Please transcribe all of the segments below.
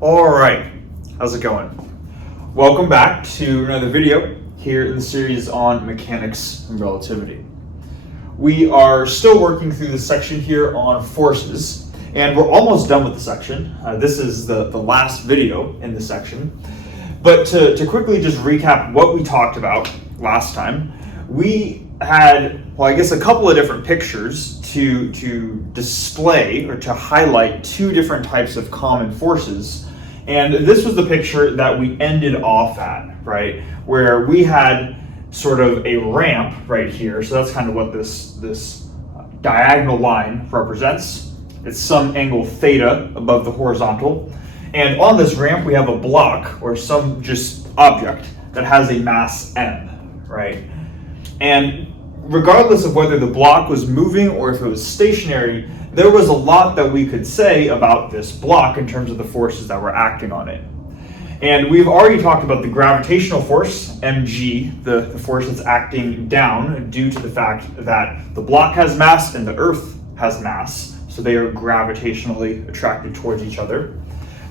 All right, how's it going? Welcome back to another video here in the series on mechanics and relativity. We are still working through this section here on forces, and we're almost done with the section. This is the last video in the section. But to quickly just recap what we talked about last time, we had, well, I guess a couple of different pictures to display or to highlight two different types of common forces. And this was the picture that we ended off at, right? Where we had sort of a ramp right here. So that's kind of what this diagonal line represents. It's some angle theta above the horizontal. And on this ramp, we have a block or some just object that has a mass m, right? And regardless of whether the block was moving or if it was stationary, there was a lot that we could say about this block in terms of the forces that were acting on it. And we've already talked about the gravitational force, mg, the force that's acting down due to the fact that the block has mass and the Earth has mass. So they are gravitationally attracted towards each other.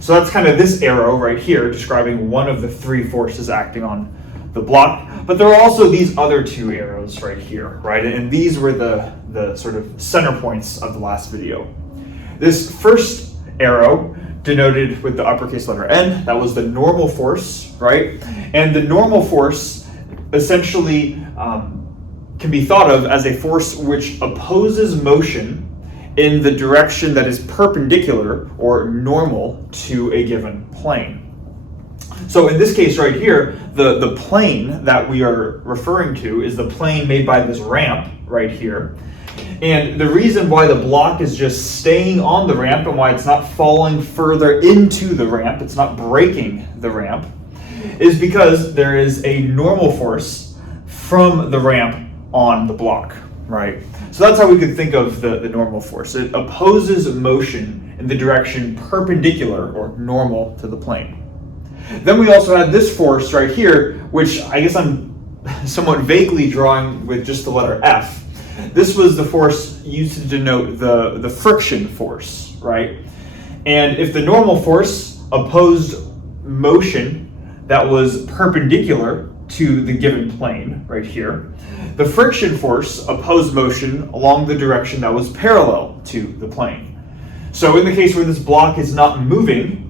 So that's kind of this arrow right here describing one of the three forces acting on the block. But there are also these other two arrows right here, right? And these were the sort of center points of the last video. This first arrow denoted with the uppercase letter N, that was the normal force, right? And the normal force essentially can be thought of as a force which opposes motion in the direction that is perpendicular or normal to a given plane. So in this case right here, the plane that we are referring to is the plane made by this ramp right here. And the reason why the block is just staying on the ramp and why it's not falling further into the ramp, it's not breaking the ramp, is because there is a normal force from the ramp on the block, right? So that's how we could think of the normal force. It opposes motion in the direction perpendicular or normal to the plane. Then we also had this force right here, which I guess I'm somewhat vaguely drawing with just the letter F. This was the force used to denote the friction force, right? And if the normal force opposed motion that was perpendicular to the given plane right here, the friction force opposed motion along the direction that was parallel to the plane. So in the case where this block is not moving,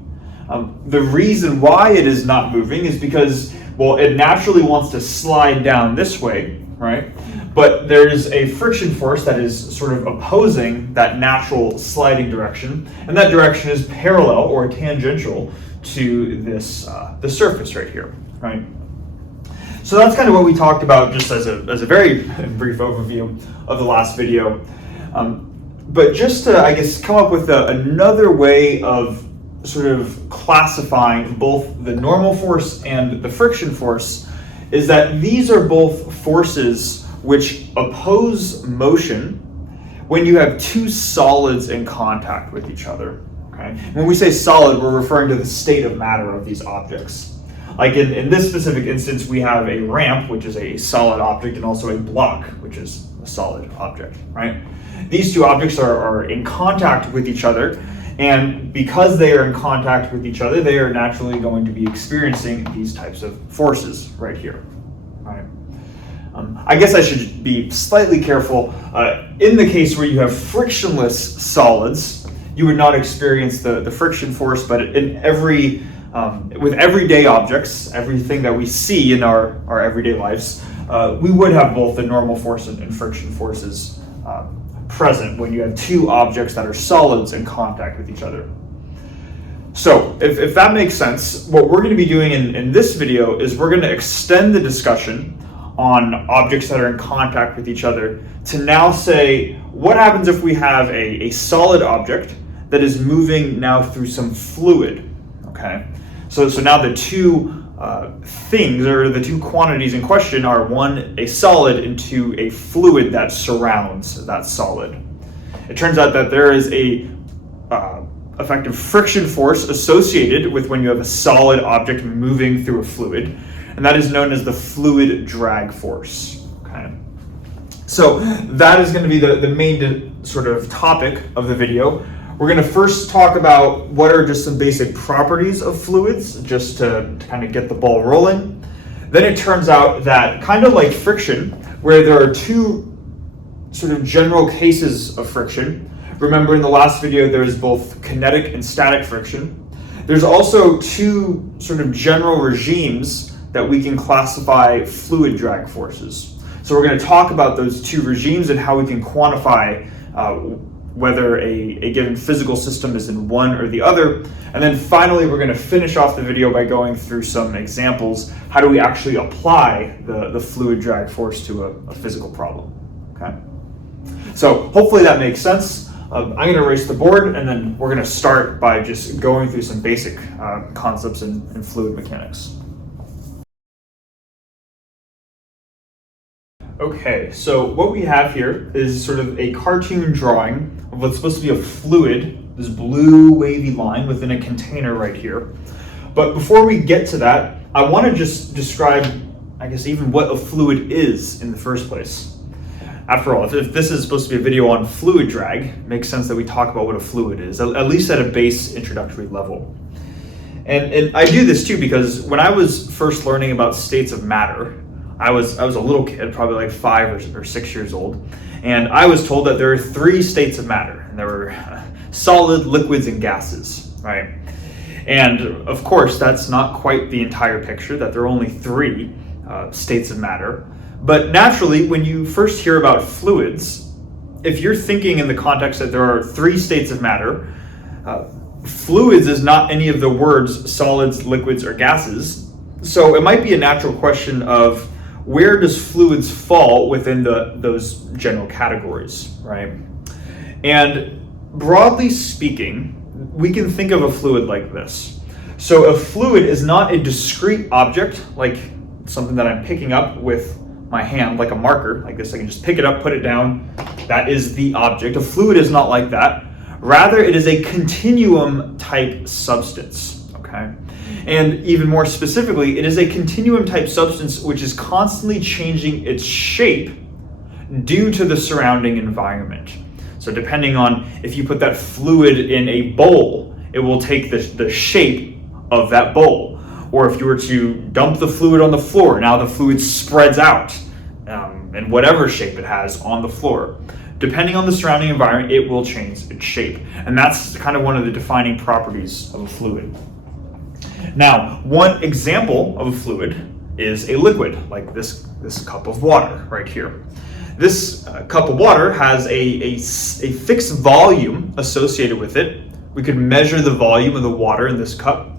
the reason why it is not moving is because, well, it naturally wants to slide down this way, right? But there's a friction force that is sort of opposing that natural sliding direction, and that direction is parallel or tangential to this the surface right here, right? So that's kind of what we talked about just as a very brief overview of the last video. But just to, I guess, come up with another way of sort of classifying both the normal force and the friction force is that these are both forces which oppose motion when you have two solids in contact with each other. Okay? When we say solid, we're referring to the state of matter of these objects. Like in this specific instance, we have a ramp, which is a solid object, and also a block, which is a solid object, right? These two objects are in contact with each other, and because they are in contact with each other, they are naturally going to be experiencing these types of forces right here. Right? I guess I should be slightly careful. In the case where you have frictionless solids, you would not experience the friction force, but in with everyday objects, everything that we see in our everyday lives, we would have both the normal force and friction forces present when you have two objects that are solids in contact with each other. So if that makes sense, what we're going to be doing in this video is we're going to extend the discussion on objects that are in contact with each other to now say, what happens if we have a solid object that is moving now through some fluid, okay? So now the two things, or the two quantities in question, are one, a solid, and two, a fluid that surrounds that solid. It turns out that there is a effective friction force associated with when you have a solid object moving through a fluid, and that is known as the fluid drag force. Okay. So that is going to be the main sort of topic of the video. We're going to first talk about what are just some basic properties of fluids, just to kind of get the ball rolling. Then it turns out that, kind of like friction, where there are two sort of general cases of friction. Remember in the last video there's both kinetic and static friction. There's also two sort of general regimes that we can classify fluid drag forces. So we're going to talk about those two regimes and how we can quantify whether a given physical system is in one or the other. And then finally, we're going to finish off the video by going through some examples. How do we actually apply the fluid drag force to a physical problem? Okay. So hopefully that makes sense. I'm going to erase the board, and then we're going to start by just going through some basic concepts in fluid mechanics. Okay, so what we have here is sort of a cartoon drawing of what's supposed to be a fluid, this blue wavy line within a container right here. But before we get to that, I want to just describe, I guess, even what a fluid is in the first place. After all, if this is supposed to be a video on fluid drag, it makes sense that we talk about what a fluid is, at least at a base introductory level. And I do this too because when I was first learning about states of matter, I was a little kid, probably like 5 or 6 years old, and I was told that there are 3 states of matter, and there were solid, liquids, and gases, right? And of course, that's not quite the entire picture, that there are only 3 states of matter. But naturally, when you first hear about fluids, if you're thinking in the context that there are 3 states of matter, fluids is not any of the words solids, liquids, or gases. So it might be a natural question of, where does fluids fall within those general categories, right? And broadly speaking, we can think of a fluid like this. So a fluid is not a discrete object, like something that I'm picking up with my hand, like a marker, like this. I can just pick it up, put it down. That is the object. A fluid is not like that. Rather, it is a continuum type substance, okay? And even more specifically, it is a continuum type substance which is constantly changing its shape due to the surrounding environment. So depending on if you put that fluid in a bowl, it will take the shape of that bowl. Or if you were to dump the fluid on the floor, now the fluid spreads out in whatever shape it has on the floor. Depending on the surrounding environment, it will change its shape. And that's kind of one of the defining properties of a fluid. Now, one example of a fluid is a liquid, like this cup of water right here. This cup of water has a fixed volume associated with it. We could measure the volume of the water in this cup.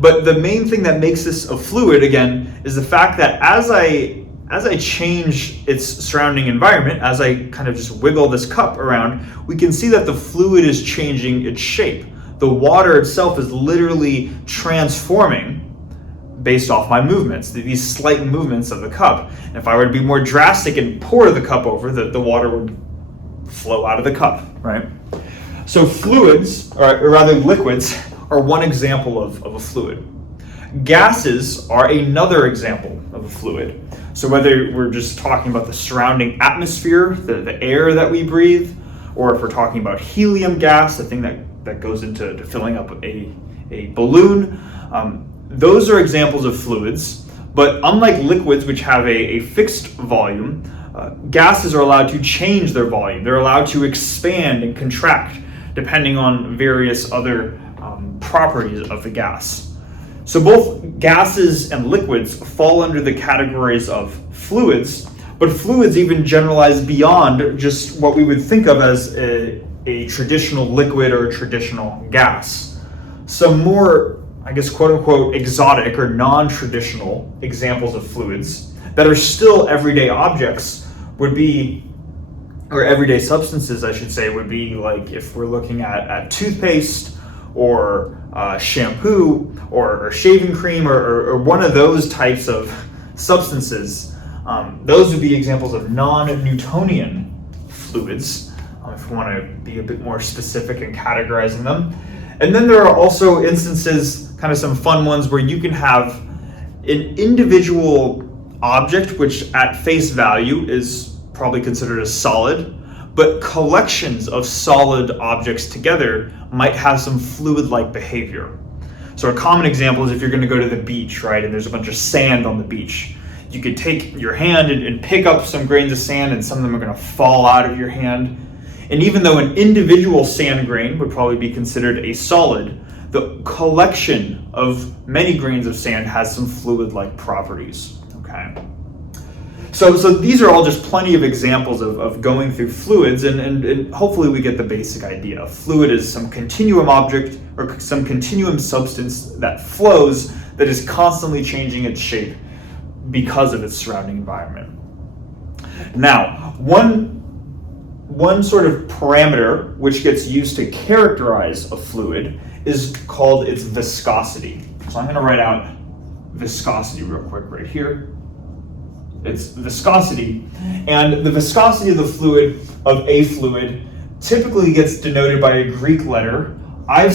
But the main thing that makes this a fluid, again, is the fact that as I change its surrounding environment, as I kind of just wiggle this cup around, we can see that the fluid is changing its shape. The water itself is literally transforming based off my movements, these slight movements of the cup. And if I were to be more drastic and pour the cup over, the water would flow out of the cup, right? So fluids, or rather liquids, are one example of a fluid. Gases are another example of a fluid. So whether we're just talking about the surrounding atmosphere, the air that we breathe, or if we're talking about helium gas, the thing that goes into filling up a balloon, those are examples of fluids. But unlike liquids, which have a fixed volume, gases are allowed to change their volume. They're allowed to expand and contract depending on various other properties of the gas. So both gases and liquids fall under the categories of fluids, but fluids even generalize beyond just what we would think of as a traditional liquid or a traditional gas. Some more, I guess, quote unquote, exotic or non-traditional examples of fluids that are still everyday objects would be, or everyday substances, I should say, would be like if we're looking at toothpaste or shampoo or shaving cream or one of those types of substances. Those would be examples of non-Newtonian fluids, if we want to be a bit more specific in categorizing them. And then there are also instances, kind of some fun ones, where you can have an individual object which at face value is probably considered a solid, but collections of solid objects together might have some fluid-like behavior. So a common example is if you're going to go to the beach, right, and there's a bunch of sand on the beach. You could take your hand and pick up some grains of sand, and some of them are going to fall out of your hand. And even though an individual sand grain would probably be considered a solid, the collection of many grains of sand has some fluid-like properties. Okay. So these are all just plenty of examples of going through fluids, and hopefully we get the basic idea. A fluid is some continuum object or some continuum substance that flows, that is constantly changing its shape because of its surrounding environment. Now, one sort of parameter which gets used to characterize a fluid is called its viscosity. So I'm going to write out viscosity real quick right here. It's viscosity, and the viscosity of a fluid typically gets denoted by a Greek letter. I've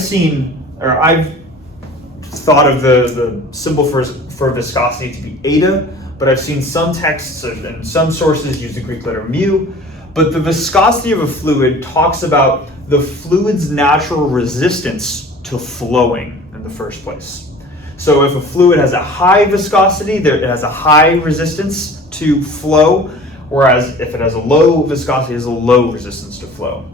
thought of the symbol for viscosity to be eta, but I've seen some texts and some sources use the Greek letter mu. But the viscosity of a fluid talks about the fluid's natural resistance to flowing in the first place. So if a fluid has a high viscosity, it has a high resistance to flow, whereas if it has a low viscosity, it has a low resistance to flow.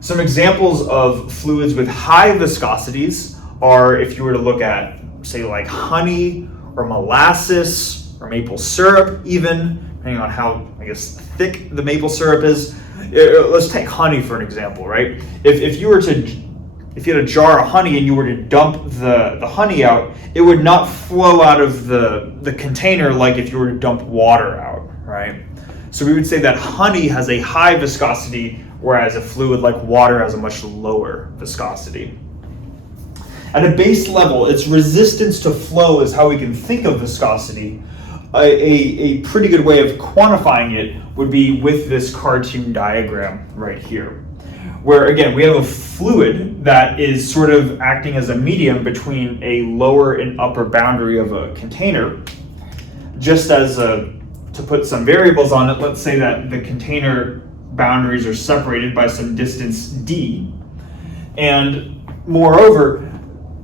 Some examples of fluids with high viscosities are, if you were to look at, say, like honey or molasses or maple syrup even, depending on how, I guess, thick the maple syrup is. Let's take honey for an example, right? If you had a jar of honey and you were to dump the honey out, it would not flow out of the container like if you were to dump water out, right? So we would say that honey has a high viscosity, whereas a fluid like water has a much lower viscosity. At a base level, its resistance to flow is how we can think of viscosity. A pretty good way of quantifying it would be with this cartoon diagram right here, where again we have a fluid that is sort of acting as a medium between a lower and upper boundary of a container. Just as to put some variables on it, let's say that the container boundaries are separated by some distance d, and moreover,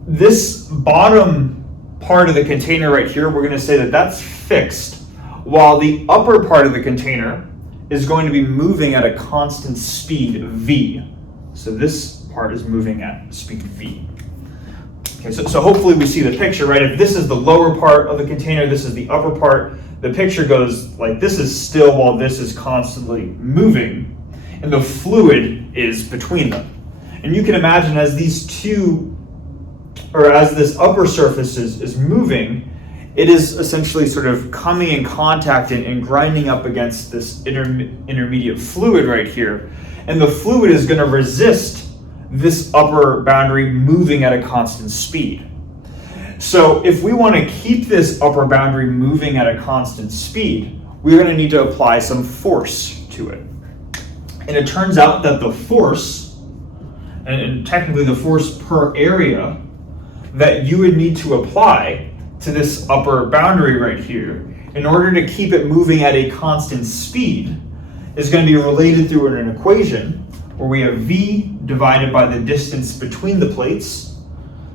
this bottom part of the container right here, we're going to say that that's fixed, while the upper part of the container is going to be moving at a constant speed v. So this part is moving at speed v. Okay, so hopefully we see the picture, right? If this is the lower part of the container, this is the upper part, the picture goes like this is still while this is constantly moving, and the fluid is between them. And you can imagine as this upper surface is moving, it is essentially sort of coming in contact and grinding up against this intermediate fluid right here. And the fluid is going to resist this upper boundary moving at a constant speed. So if we want to keep this upper boundary moving at a constant speed, we're going to need to apply some force to it. And it turns out that the force, and technically the force per area, that you would need to apply to this upper boundary right here in order to keep it moving at a constant speed is going to be related through an equation where we have v divided by the distance between the plates.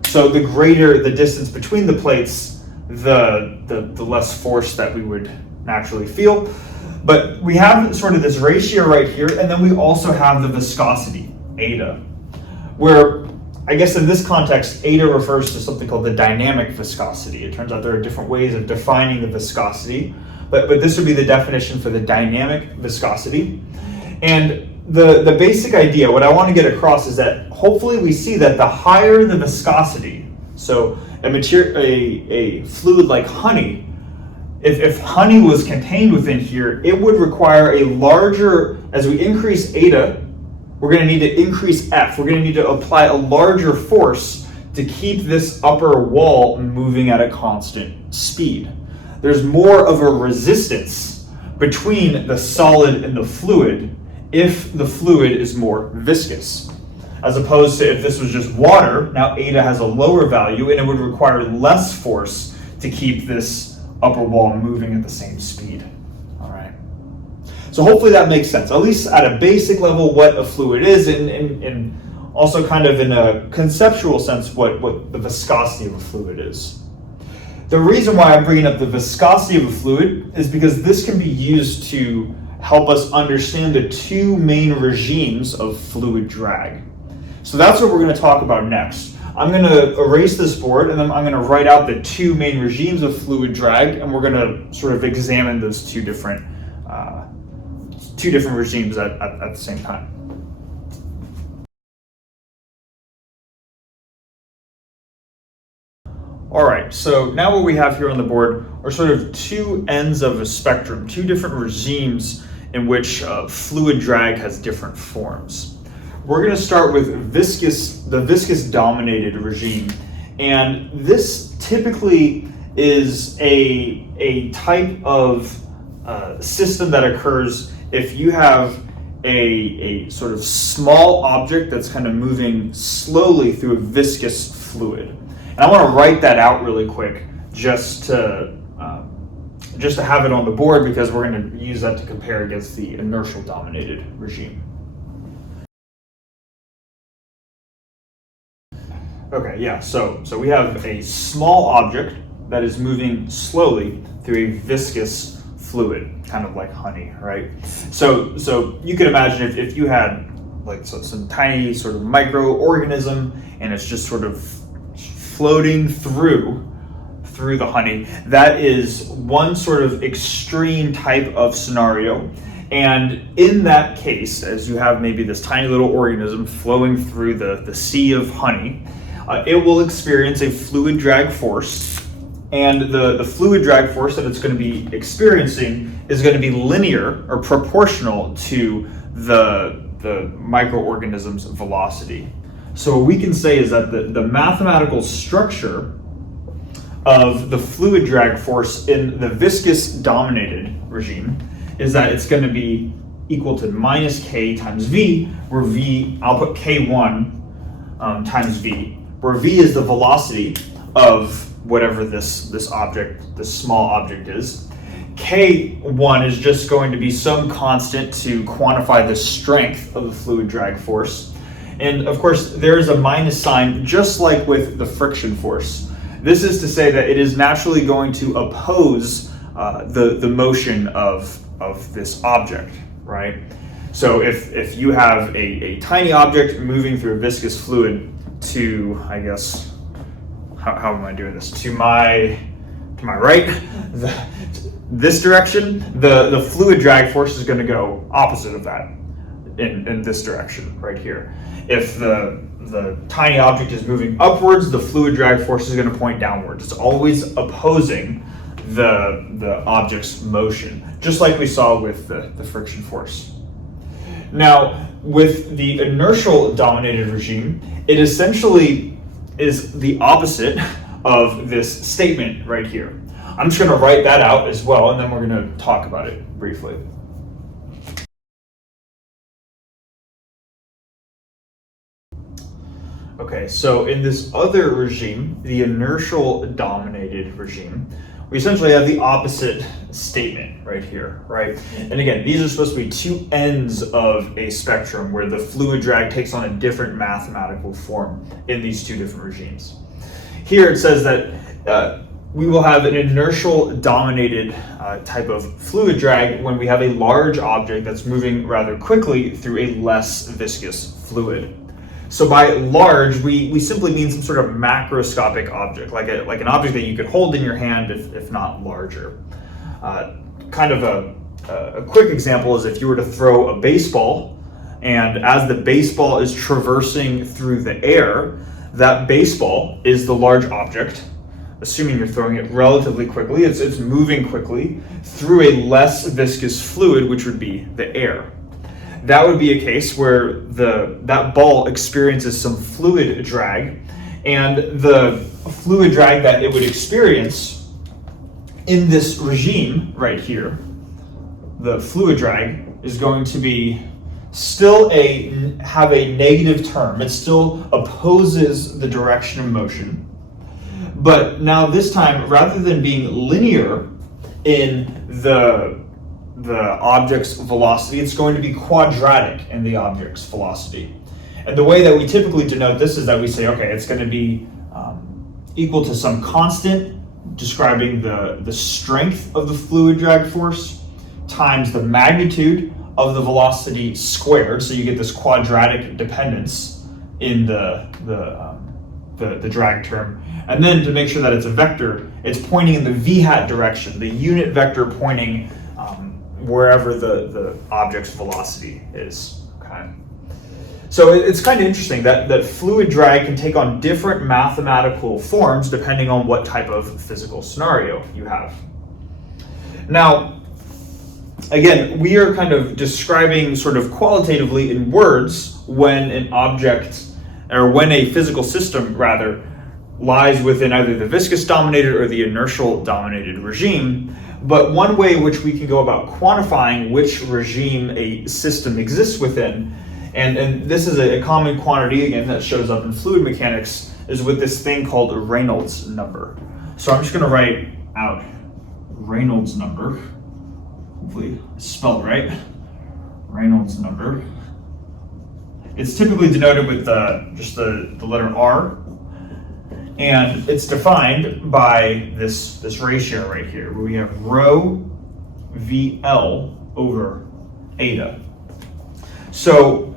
So the greater the distance between the plates, the less force that we would naturally feel. But we have sort of this ratio right here, and then we also have the viscosity, eta, where I guess in this context, eta refers to something called the dynamic viscosity. It turns out there are different ways of defining the viscosity, but this would be the definition for the dynamic viscosity. And the basic idea, what I want to get across is that hopefully we see that the higher the viscosity, so a fluid like honey, if honey was contained within here, it would require a larger, as we increase eta, we're going to need to increase F. We're going to need to apply a larger force to keep this upper wall moving at a constant speed. There's more of a resistance between the solid and the fluid if the fluid is more viscous. As opposed to if this was just water, now eta has a lower value and it would require less force to keep this upper wall moving at the same speed. All right. So hopefully that makes sense, at least at a basic level, what a fluid is, and also kind of in a conceptual sense what the viscosity of a fluid is. The reason why I'm bringing up the viscosity of a fluid is because this can be used to help us understand the two main regimes of fluid drag. So that's what we're going to talk about next. I'm going to erase this board, and then I'm going to write out the two main regimes of fluid drag, and we're going to sort of examine those two different regimes at the same time. All right, so now what we have here on the board are sort of two ends of a spectrum, two different regimes in which fluid drag has different forms. We're going to start with the viscous dominated regime, and this typically is a type of system that occurs if you have a sort of small object that's kind of moving slowly through a viscous fluid. And I want to write that out really quick just to have it on the board, because we're going to use that to compare against the inertial dominated regime. Okay, yeah, so we have a small object that is moving slowly through a viscous fluid, kind of like honey, right? So you could imagine if you had like some tiny sort of microorganism, and it's just sort of floating through the honey. That is one sort of extreme type of scenario. And in that case, as you have maybe this tiny little organism flowing through the sea of honey, it will experience a fluid drag force. And the fluid drag force that it's going to be experiencing is going to be linear or proportional to the microorganism's velocity. So what we can say is that the mathematical structure of the fluid drag force in the viscous dominated regime is that it's going to be equal to minus k times v, where v, I'll put k1 times v, where v is the velocity of whatever this small object is. K1 is just going to be some constant to quantify the strength of the fluid drag force. And of course, there is a minus sign, just like with the friction force. This is to say that it is naturally going to oppose the motion of this object, right? So if you have a tiny object moving through a viscous fluid to, I guess, how am I doing this? To my right, this direction, the fluid drag force is going to go opposite of that in this direction right here. If the tiny object is moving upwards, the fluid drag force is going to point downwards. It's always opposing the object's motion, just like we saw with the friction force. Now, with the inertial dominated regime, it essentially is the opposite of this statement right here. I'm just going to write that out as well, and then we're going to talk about it briefly. Okay, so in this other regime, the inertial dominated regime, we essentially have the opposite statement right here, right? And again, these are supposed to be two ends of a spectrum where the fluid drag takes on a different mathematical form in these two different regimes. Here it says that we will have an inertial dominated type of fluid drag when we have a large object that's moving rather quickly through a less viscous fluid. So by large, we simply mean some sort of macroscopic object, like an object that you could hold in your hand, if not larger. Kind of a quick example is if you were to throw a baseball, and as the baseball is traversing through the air, that baseball is the large object. Assuming you're throwing it relatively quickly, it's moving quickly through a less viscous fluid, which would be the air. That would be a case where that ball experiences some fluid drag, and the fluid drag that it would experience in this regime right here, the fluid drag is going to be still have a negative term. It still opposes the direction of motion. But now this time, rather than being linear in the the object's velocity, it's going to be quadratic in the object's velocity. And the way that we typically denote this is that we say, okay, it's going to be equal to some constant describing the strength of the fluid drag force times the magnitude of the velocity squared. So you get this quadratic dependence in the drag term. And then to make sure that it's a vector, it's pointing in the v-hat direction, the unit vector pointing wherever the object's velocity is. Okay. So it's kind of interesting that fluid drag can take on different mathematical forms depending on what type of physical scenario you have. Now, again, we are kind of describing sort of qualitatively in words when an object, or when a physical system rather, lies within either the viscous dominated or the inertial dominated regime. But one way in which we can go about quantifying which regime a system exists within, and this is a common quantity again that shows up in fluid mechanics, is with this thing called a Reynolds number. So I'm just going to write out Reynolds number, hopefully spelled right, Reynolds number. It's typically denoted with just the letter R, and it's defined by this ratio right here, where we have rho VL over eta. So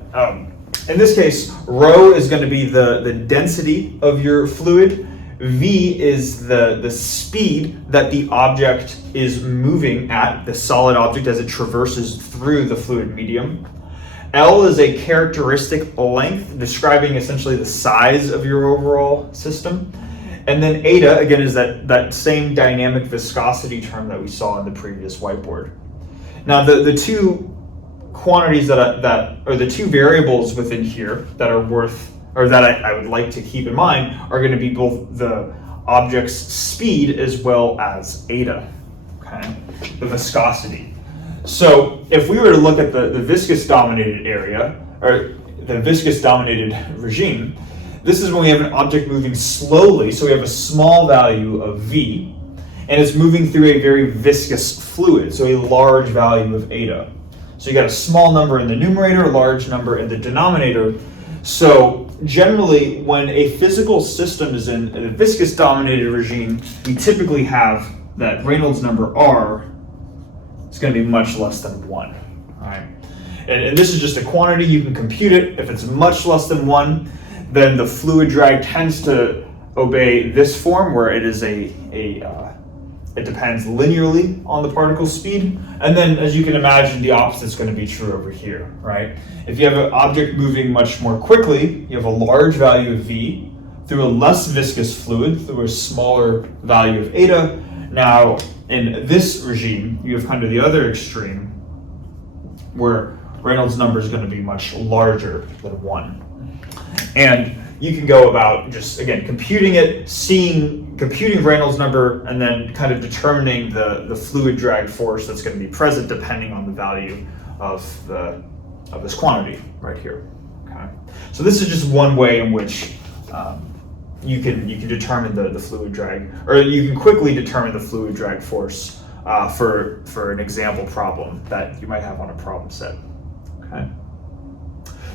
in this case, rho is going to be the density of your fluid. V is the speed that the object is moving at, the solid object, as it traverses through the fluid medium. L is a characteristic length describing essentially the size of your overall system. And then eta, again, is that same dynamic viscosity term that we saw in the previous whiteboard. Now, the two quantities or the two variables within here that are worth, or that I would like to keep in mind, are going to be both the object's speed as well as eta, okay, the viscosity. So if we were to look at the viscous dominated area, or the viscous dominated regime, this is when we have an object moving slowly, so we have a small value of V, and it's moving through a very viscous fluid, so a large value of eta. So you got a small number in the numerator, a large number in the denominator. So generally, when a physical system is in a viscous dominated regime, we typically have that Reynolds number R. It's going to be much less than 1. All right. And this is just a quantity. You can compute it. If it's much less than 1, then the fluid drag tends to obey this form, where it is it depends linearly on the particle speed. And then, as you can imagine, the opposite is going to be true over here, right? If you have an object moving much more quickly, you have a large value of V through a less viscous fluid, through a smaller value of eta. Now, in this regime, you have kind of the other extreme, where Reynolds number is going to be much larger than 1. And you can go about just, again, computing it, computing Reynolds number, and then kind of determining the fluid drag force that's going to be present depending on the value of this quantity right here. Okay, so this is just one way in which you can determine the fluid drag, or you can quickly determine the fluid drag force for an example problem that you might have on a problem set. Okay.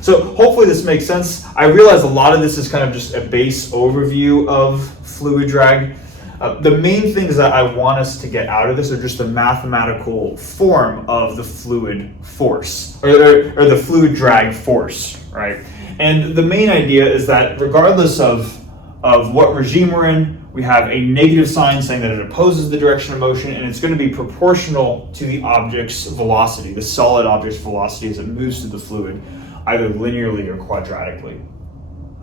So hopefully this makes sense. I realize a lot of this is kind of just a base overview of fluid drag. The main things that I want us to get out of this are just the mathematical form of the fluid force, or the fluid drag force, right? And the main idea is that regardless of what regime we're in, we have a negative sign saying that it opposes the direction of motion, and it's going to be proportional to the object's velocity, the solid object's velocity as it moves through the fluid, either linearly or quadratically.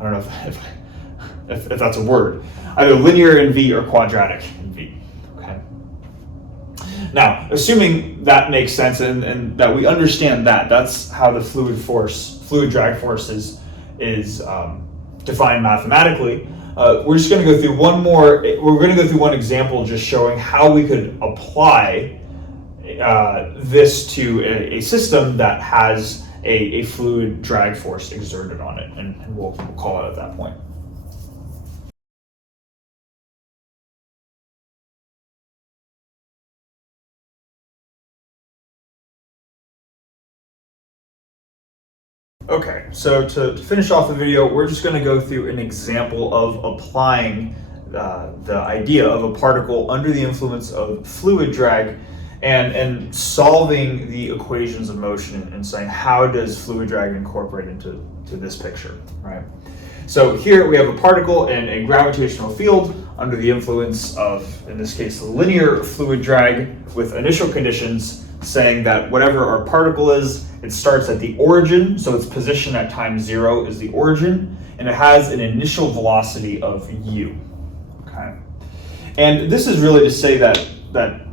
I don't know if that's a word. Either linear in V or quadratic in V. Okay. Now, assuming that makes sense and that we understand that's how the fluid drag force is defined mathematically. We're just going to go through one example just showing how we could apply this to a system that has a fluid drag force exerted on it, and we'll call it at that point. Okay, so to finish off the video, we're just going to go through an example of applying the idea of a particle under the influence of fluid drag and solving the equations of motion and saying how does fluid drag incorporate into this picture, right? So here we have a particle in a gravitational field under the influence of, in this case, linear fluid drag with initial conditions saying that whatever our particle is, it starts at the origin, so its position at time 0 is the origin, and it has an initial velocity of u. Okay, and this is really to say that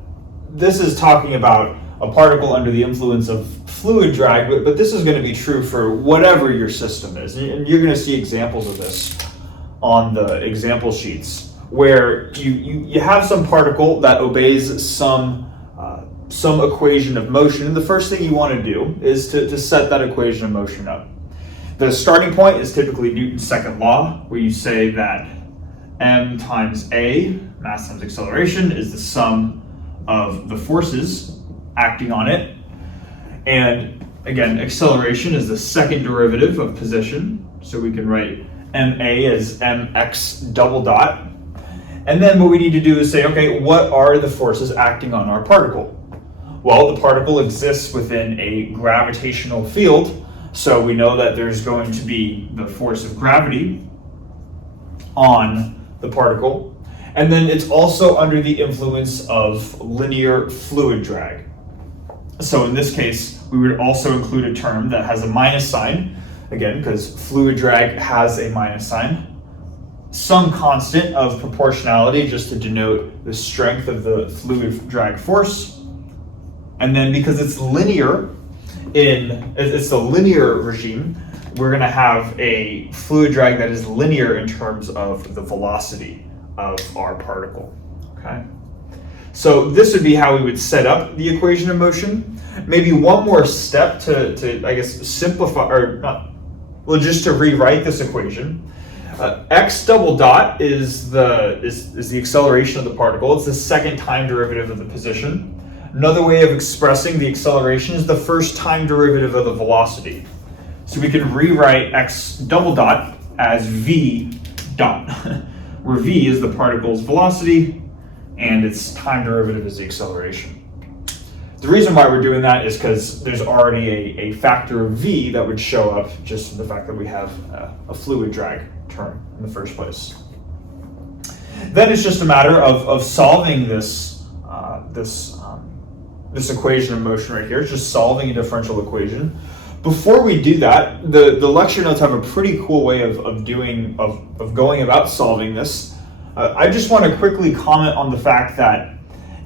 this is talking about a particle under the influence of fluid drag, but this is going to be true for whatever your system is, and you're going to see examples of this on the example sheets where you have some particle that obeys some equation of motion, and the first thing you want to do is to set that equation of motion up. The starting point is typically Newton's second law, where you say that m times a, mass times acceleration, is the sum of the forces acting on it. And again, acceleration is the second derivative of position, so we can write ma as mx double dot. And then what we need to do is say, okay, what are the forces acting on our particle? Well, the particle exists within a gravitational field, so we know that there's going to be the force of gravity on the particle, and then it's also under the influence of linear fluid drag. So in this case, we would also include a term that has a minus sign, again, because fluid drag has a minus sign, some constant of proportionality just to denote the strength of the fluid drag force. And then because it's linear, it's the linear regime, we're going to have a fluid drag that is linear in terms of the velocity of our particle. Okay, so this would be how we would set up the equation of motion. Maybe one more step to I guess simplify, or not, well, just to rewrite this equation. X double dot is the acceleration of the particle. It's the second time derivative of the position. Another way of expressing the acceleration is the first time derivative of the velocity. So we can rewrite x double dot as v dot, where v is the particle's velocity and its time derivative is the acceleration. The reason why we're doing that is because there's already a factor of v that would show up just from the fact that we have a fluid drag term in the first place. Then it's just a matter of solving this equation of motion right here. It's just solving a differential equation. Before we do that, the lecture notes have a pretty cool way of going about solving this. I just want to quickly comment on the fact that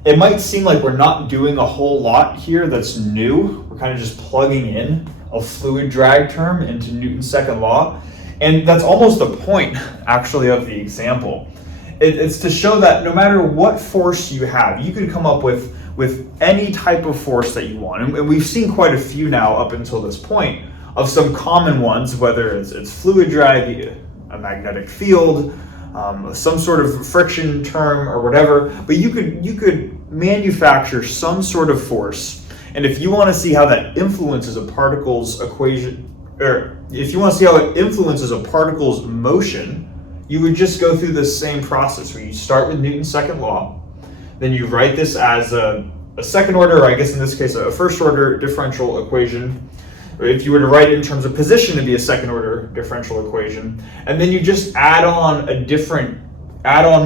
it might seem like we're not doing a whole lot here that's new. We're kind of just plugging in a fluid drag term into Newton's second law. And that's almost the point, actually, of the example. It's to show that no matter what force you have, you can come up with any type of force that you want. And we've seen quite a few now up until this point of some common ones, whether it's fluid drag, a magnetic field, some sort of friction term or whatever. But you could manufacture some sort of force. And if you want to see how that influences a particle's equation, or if you want to see how it influences a particle's motion, you would just go through the same process where you start with Newton's second law, then you write this as a second order, or I guess in this case a first order differential equation. Or if you were to write it in terms of position, it'd be a second order differential equation. And then you just add on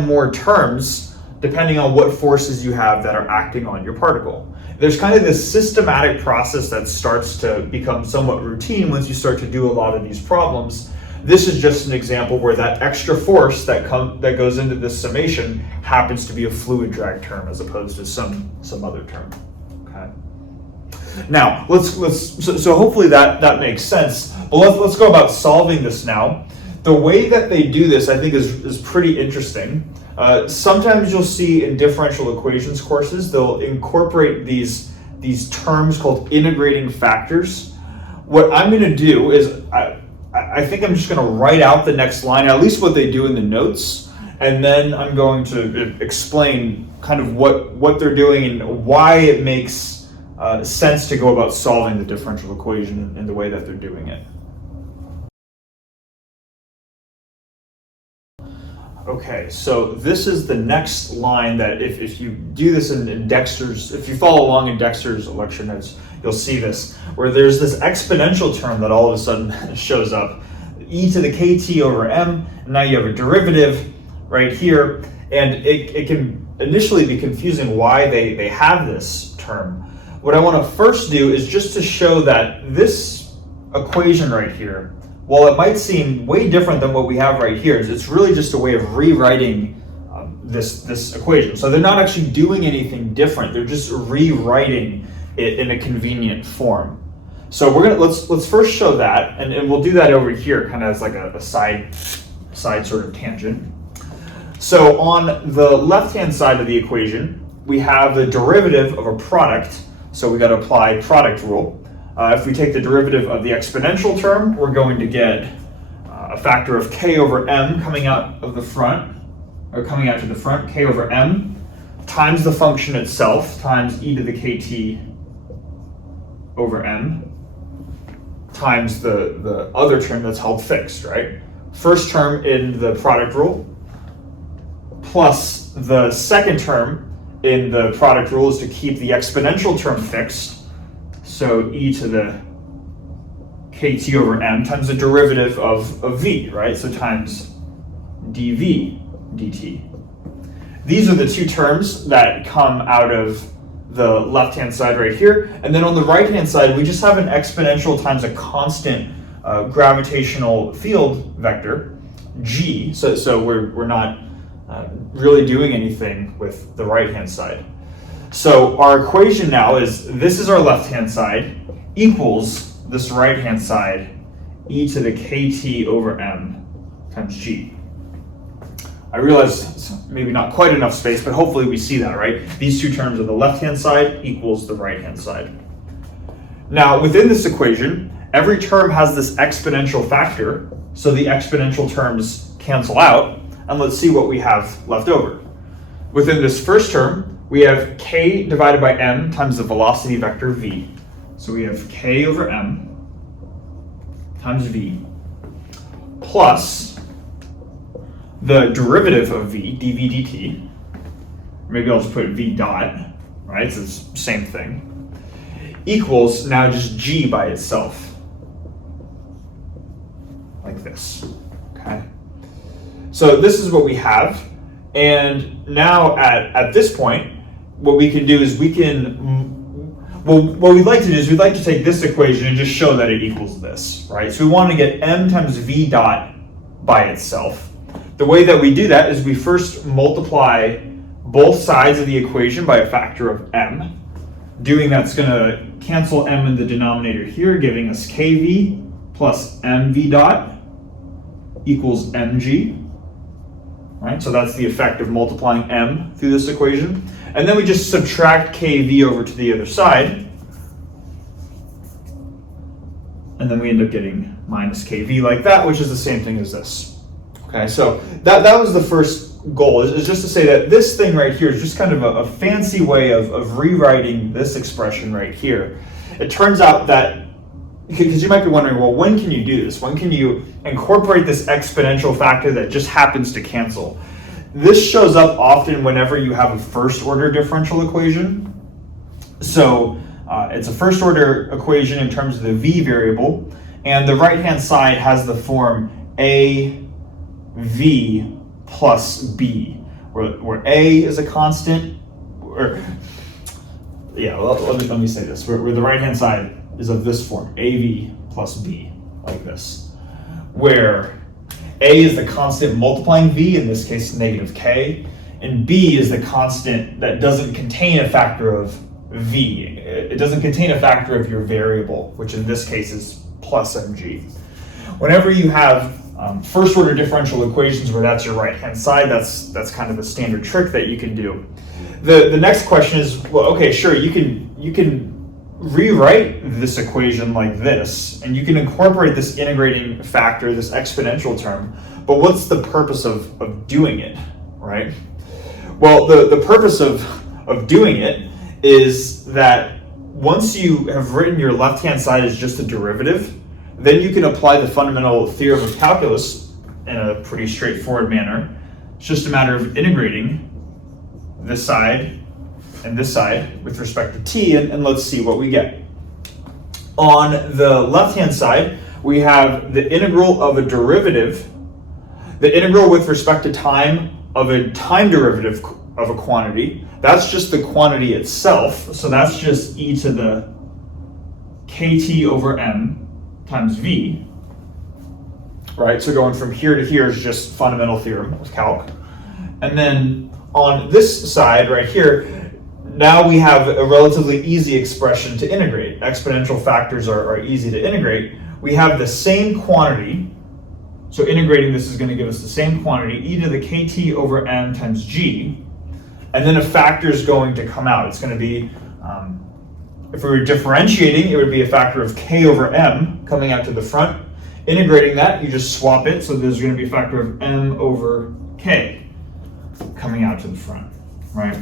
more terms depending on what forces you have that are acting on your particle. There's kind of this systematic process that starts to become somewhat routine once you start to do a lot of these problems. This is just an example where that extra force that goes into this summation happens to be a fluid drag term as opposed to some other term. Okay. Now so hopefully that makes sense. But let's go about solving this now. The way that they do this, I think, is pretty interesting. Sometimes you'll see in differential equations courses they'll incorporate these terms called integrating factors. What I'm going to do is I think I'm just going to write out the next line, at least what they do in the notes, and then I'm going to explain kind of what they're doing and why it makes sense to go about solving the differential equation in the way that they're doing it. Okay, so this is the next line that if you do this in Dexter's, if you follow along in Dexter's lecture notes, you'll see this, where there's this exponential term that all of a sudden shows up, e to the kt over m, and now you have a derivative right here, and it can initially be confusing why they have this term. What I want to first do is just to show that this equation right here, while it might seem way different than what we have right here, it's really just a way of rewriting this equation. So they're not actually doing anything different. They're just rewriting it in a convenient form. So let's first show that, and we'll do that over here, kind of as like a side sort of tangent. So on the left-hand side of the equation, we have the derivative of a product. So we got to apply product rule. If we take the derivative of the exponential term, we're going to get a factor of k over m coming out of the front, or coming out to the front, k over m, times the function itself, times e to the kt over m, times the other term that's held fixed, right? First term in the product rule, plus the second term in the product rule is to keep the exponential term fixed. So e to the kt over m times the derivative of v, right? So times dv dt. These are the two terms that come out of the left-hand side right here. And then on the right-hand side, we just have an exponential times a constant gravitational field vector, g. So we're not really doing anything with the right-hand side. So our equation now is, this is our left-hand side equals this right-hand side, e to the kt over m times g. I realize it's maybe not quite enough space, but hopefully we see that, right? These two terms are the left-hand side equals the right-hand side. Now, within this equation, every term has this exponential factor, so the exponential terms cancel out, and let's see what we have left over. Within this first term, we have k divided by m times the velocity vector v. So we have k over m times v plus the derivative of v, dv dt. Maybe I'll just put v dot, right? It's the same thing. Equals now just g by itself. Like this, okay? So this is what we have. And now at this point, what we can do is what we'd like to do is we'd like to take this equation and just show that it equals this, right? So we want to get m times v dot by itself. The way that we do that is we first multiply both sides of the equation by a factor of m. Doing that's going to cancel m in the denominator here, giving us kv plus mv dot equals mg. Right? So that's the effect of multiplying m through this equation. And then we just subtract kv over to the other side. And then we end up getting minus kv like that, which is the same thing as this. Okay, so that was the first goal, is just to say that this thing right here is just kind of a fancy way of rewriting this expression right here. It turns out that, because you might be wondering, well, when can you do this? When can you incorporate this exponential factor that just happens to cancel? This shows up often whenever you have a first order differential equation. So it's a first order equation in terms of the v variable, and the right hand side has the form a v plus b, where a is a constant, let me say this, where the right hand side is of this form, av plus b, like this, where a is the constant multiplying v, in this case negative k, and b is the constant that doesn't contain a factor of v. It doesn't contain a factor of your variable, which in this case is plus mg. Whenever you have first order differential equations where that's your right hand side, that's kind of a standard trick that you can do. The next question is, well, okay, sure, you can rewrite this equation like this, and you can incorporate this integrating factor, this exponential term, but what's the purpose of doing it, right? Well, the purpose of doing it is that once you have written your left-hand side as just a derivative, then you can apply the fundamental theorem of calculus in a pretty straightforward manner It's just a matter of integrating this side and this side with respect to t, and let's see what we get. On the left-hand side, we have the integral of a derivative, the integral with respect to time of a time derivative of a quantity. That's just the quantity itself, so that's just e to the kt over m times v, right? So going from here to here is just fundamental theorem of calc. And then on this side right here, now we have a relatively easy expression to integrate. Exponential factors are easy to integrate. We have the same quantity, so integrating this is going to give us the same quantity, e to the kt over m times g, and then a factor is going to come out. It's going to be, if we were differentiating, it would be a factor of k over m coming out to the front. Integrating that, you just swap it, so there's going to be a factor of m over k coming out to the front, right?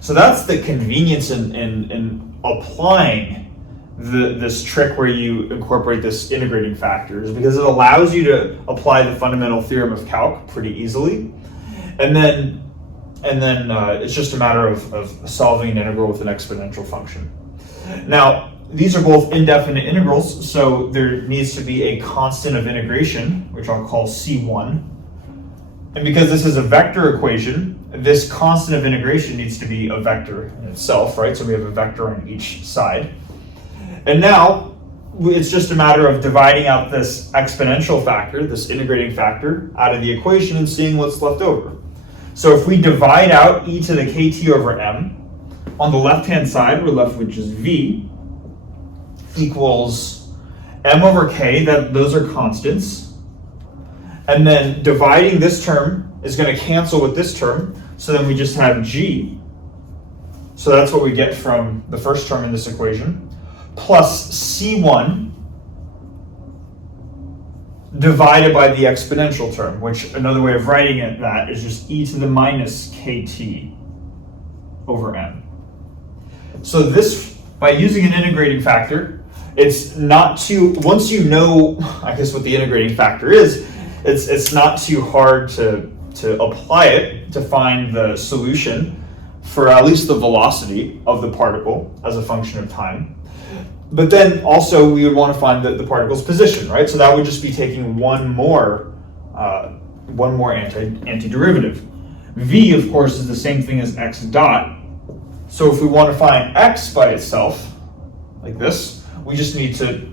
So that's the convenience in applying this trick where you incorporate this integrating factors, because it allows you to apply the fundamental theorem of calc pretty easily. And then it's just a matter of solving an integral with an exponential function. Now, these are both indefinite integrals, so there needs to be a constant of integration, which I'll call C1. And because this is a vector equation, this constant of integration needs to be a vector in itself, right? So we have a vector on each side. And now it's just a matter of dividing out this exponential factor, this integrating factor, out of the equation and seeing what's left over. So if we divide out e to the kt over m, on the left-hand side, we're left with just v equals m over k, those are constants. And then dividing this term is going to cancel with this term, so then we just have g. So that's what we get from the first term in this equation, plus c1 divided by the exponential term, which another way of writing it that is just e to the minus kt over m. So this, by using an integrating factor, it's not too, once you know, I guess, what the integrating factor is, it's not too hard to apply it to find the solution for at least the velocity of the particle as a function of time. But then also we would want to find the particle's position, right? So that would just be taking one more antiderivative. V, of course, is the same thing as x dot. So if we want to find x by itself, like this, we just need to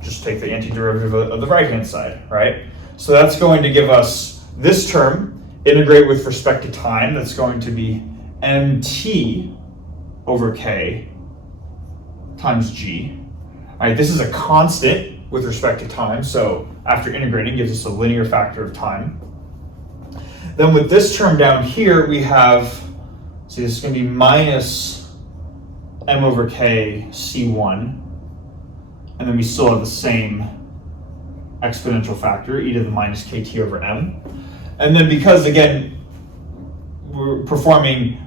just take the antiderivative of the right-hand side, right? So that's going to give us this term, integrate with respect to time, that's going to be mt over k times g. All right, this is a constant with respect to time, so after integrating gives us a linear factor of time. Then with this term down here, we have, see, this is going to be minus m over k c1, and then we still have the same exponential factor, e to the minus kt over m. And then because, again, we're performing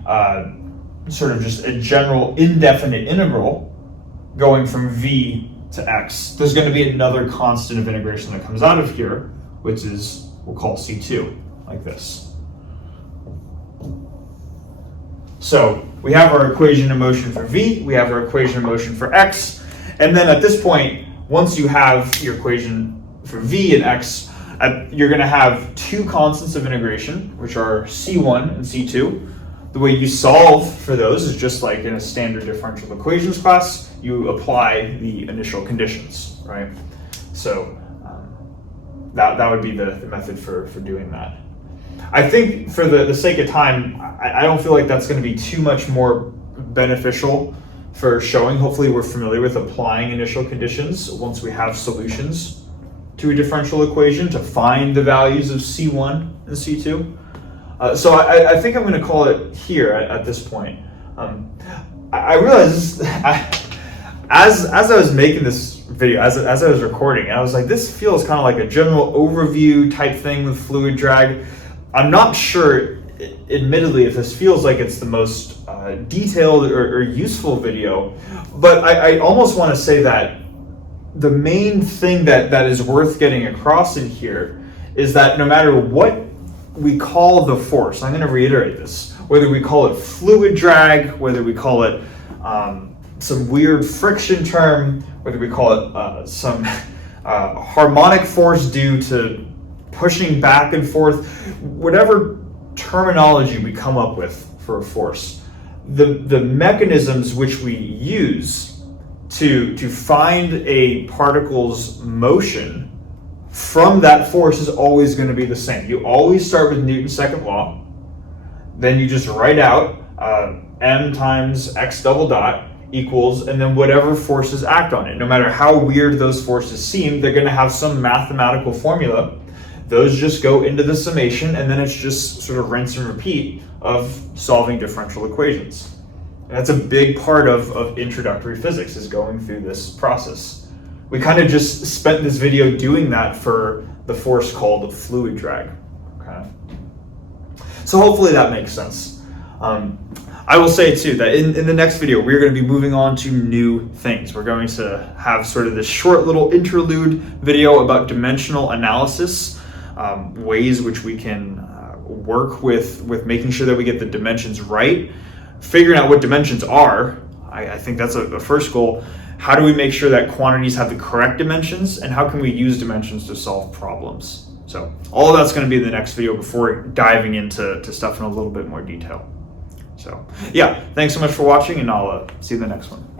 sort of just a general indefinite integral going from v to x, there's going to be another constant of integration that comes out of here, which is, we'll call c2, like this. So we have our equation of motion for v, we have our equation of motion for x, and then at this point, once you have your equation for v and x, you're going to have two constants of integration, which are c1 and c2. The way you solve for those is just like in a standard differential equations class, you apply the initial conditions, right? So that would be the method for doing that. I think for the sake of time, I don't feel like that's going to be too much more beneficial for showing. Hopefully we're familiar with applying initial conditions once we have solutions to a differential equation to find the values of C1 and C2. So I think I'm going to call it here at this point. I realized as I was making this video, as I was recording, I was like, this feels kind of like a general overview type thing with fluid drag. I'm not sure, admittedly, if this feels like it's the most detailed or useful video, but I almost want to say that the main thing that is worth getting across in here is that no matter what we call the force, I'm going to reiterate this, whether we call it fluid drag, whether we call it some weird friction term, whether we call it some harmonic force due to pushing back and forth, whatever terminology we come up with for a force, the mechanisms which we use to find a particle's motion from that force is always going to be the same. You always start with Newton's second law, then you just write out m times x double dot equals, and then whatever forces act on it. No matter how weird those forces seem, they're going to have some mathematical formula. Those just go into the summation, and then it's just sort of rinse and repeat of solving differential equations. And that's a big part of introductory physics, is going through this process. We kind of just spent this video doing that for the force called fluid drag. Okay. So hopefully that makes sense. I will say too that in the next video, we're going to be moving on to new things. We're going to have sort of this short little interlude video about dimensional analysis, ways which we can work with making sure that we get the dimensions right, figuring out what dimensions are. I think that's a first goal. How do we make sure that quantities have the correct dimensions, and how can we use dimensions to solve problems? So all of that's going to be in the next video before diving into stuff in a little bit more detail. So yeah, thanks so much for watching, and I'll see you in the next one.